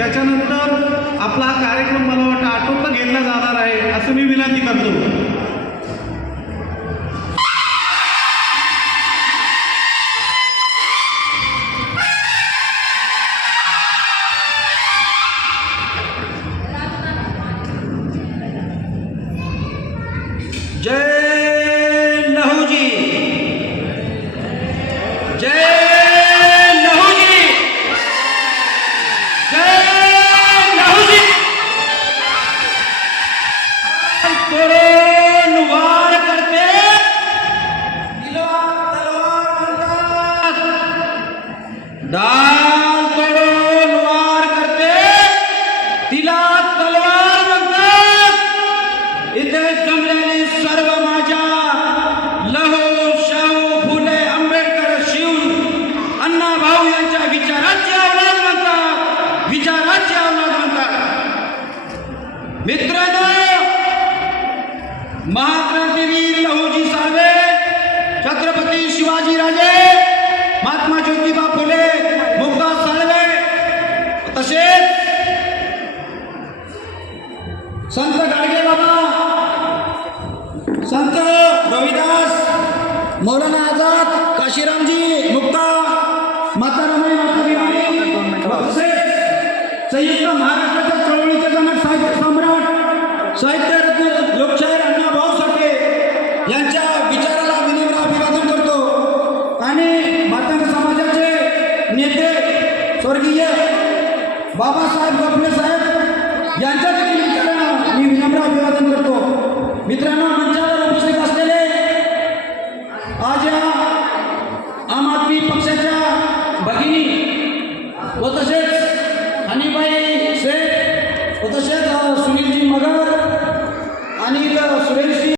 त्याच्यानंतर आपला हा कार्यक्रम मला वाटतं आटोपता डाल तोडून वार करते. तिला तलवार म्हणतात. इथे जमलेली सर्व माझ्या लहो शाहू फुले आंबेडकर शिव अण्णा भाऊ यांच्या विचाराची औलाद म्हणतात. विचाराची औलाद म्हणतात. मित्रांनो महाक्रांतीवीर तसेच संत गाडगे बाबा संत रविदास मौलाना आझाद काशीरामजी मुक्ता माता रमाई माता तसेच संयुक्त महाराष्ट्राच्या चळवळीचे जनक साहित्य सम्राट साहित्य रत्न लोकशाहीर अण्णा भाऊ साठे यांच्या विचाराला विनम्र अभिवादन करतो. आणि भारतीय समाजाचे नेते स्वर्गीय बाबासाहेब गोखले साहेब यांच्या निमित्तानं मी विनम्र अभिवादन करतो. मित्रांनो मंचावर उपस्थित असलेले आज या आम आदमी पक्षाच्या भगिनी व तसेच हनीबाई शेठ व तसेच सुनीलजी मगर आणि सुरेशजी